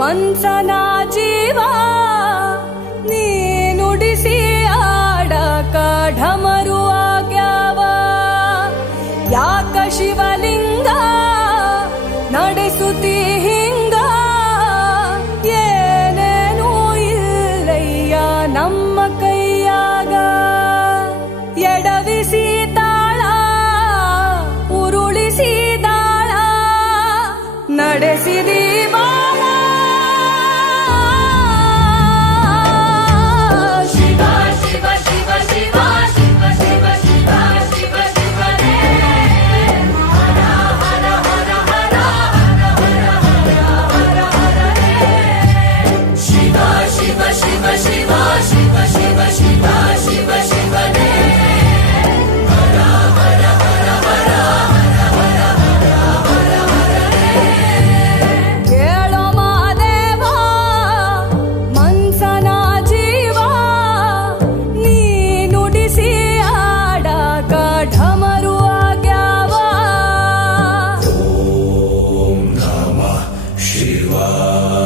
ಮನ್ಸನ ಜೀವ ನೀ ನುಡಿಸಿ ಆಡಕ ಢಮರು ಆಗ್ಯಾವ. ಯಾಕ ಶಿವಲಿಂಗ ನಡೆಸುತ್ತಿ ಹಿಂಗ, ಏನೇನೂ ಇಲ್ಲಯ್ಯ ನಮ್ಮ ಕೈಯಾಗ. ಎಡವಿಸಿ ತಾಳ ಉರುಳಿಸಿ ದಾಳ ನಡೆಸಿದಿ ಬಾಳ. ಶಿವ ಶಿವ ಶಿವ ಶಿವ ಶಿವ ಶಿವ ಶಿವ ಶಿವ ಶಿವನೇ. ಹರ ಹರ ಹರ ಹರ ಹರ ಹರ ಹರ ಹರ ಹರೇ. ಶಿವ ಶಿವ ಶಿವ ಶಿವ ಶಿವ ಶಿವ ಶಿವ ಶಿವ ಶಿವನೇ. ಹರ ಹರ ಹರ ಹರ ಹರ ಹರ ಹರ ಹರ ಹರೇ. ಕೇಳೋ ಮಾದೇವ ಮನ್ಸನ ಜೀವ ನೀ ನುಡಿಸಿ ಆಡಕ ಢಮರು ಆಗ್ಯಾವ. ಓಂ ನಮಃ ಶಿವಾಯ.